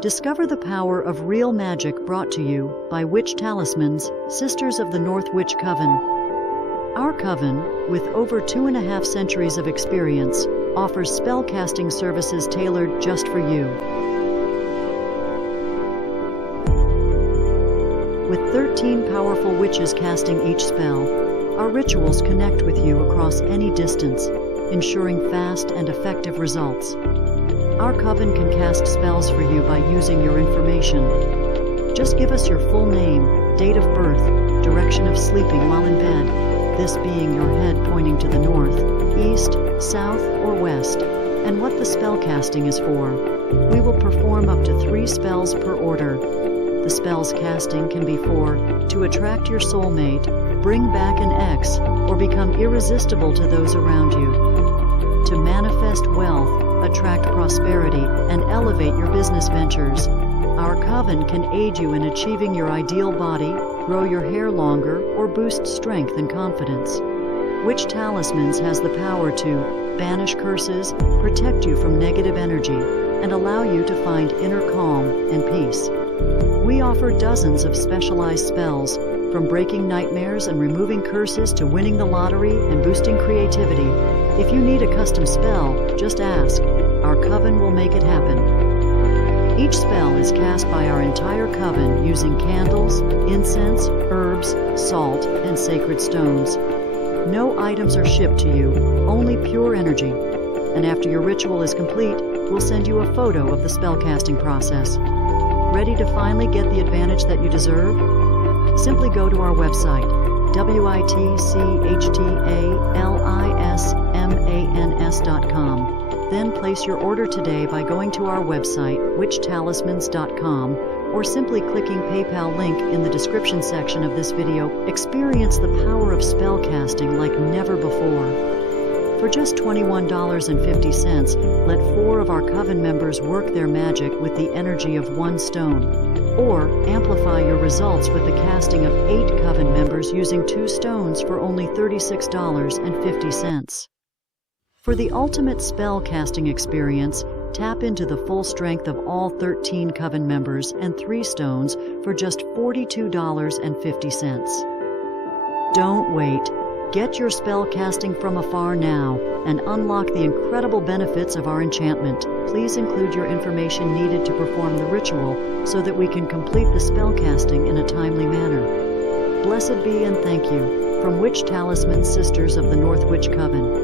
Discover the power of real magic brought to you by Witch Talismans, Sisters of the North Witch Coven. Our coven, with over 2.5 centuries of experience, offers spellcasting services tailored just for you. With 13 powerful witches casting each spell, our rituals connect with you across any distance, ensuring fast and effective results. Our coven can cast spells for you by using your information. Just give us your full name, date of birth, direction of sleeping while in bed, this being your head pointing to the north, east, south, or west, and what the spell casting is for. We will perform up to 3 spells per order. The spells casting can be for to attract your soulmate, bring back an ex, or become irresistible to those around you. To manifest wealth, attract prosperity, and elevate your business ventures. Our coven can aid you in achieving your ideal body, grow your hair longer, or boost strength and confidence. Witch Talismans has the power to banish curses, protect you from negative energy, and allow you to find inner calm and peace. We offer dozens of specialized spells, from breaking nightmares and removing curses to winning the lottery and boosting creativity. If you need a custom spell, just ask. Our coven will make it happen. Each spell is cast by our entire coven using candles, incense, herbs, salt, and sacred stones. No items are shipped to you, only pure energy. And after your ritual is complete, we'll send you a photo of the spellcasting process. Ready to finally get the advantage that you deserve? Simply go to our website, witchtalismans.com. Then place your order today by going to our website, witchtalismans.com, or simply clicking PayPal link in the description section of this video. Experience the power of spellcasting like never before. For just $21.50, let 4 of our coven members work their magic with the energy of 1 stone. Or amplify your results with the casting of 8 coven members using 2 stones for only $36.50. For the ultimate spell casting experience, tap into the full strength of all 13 coven members and 3 stones for just $42.50. Don't wait. Get your spell casting from afar now and unlock the incredible benefits of our enchantment. Please include your information needed to perform the ritual so that we can complete the spell casting in a timely manner. Blessed be and thank you from Witch Talismans, Sisters of the North Witch Coven.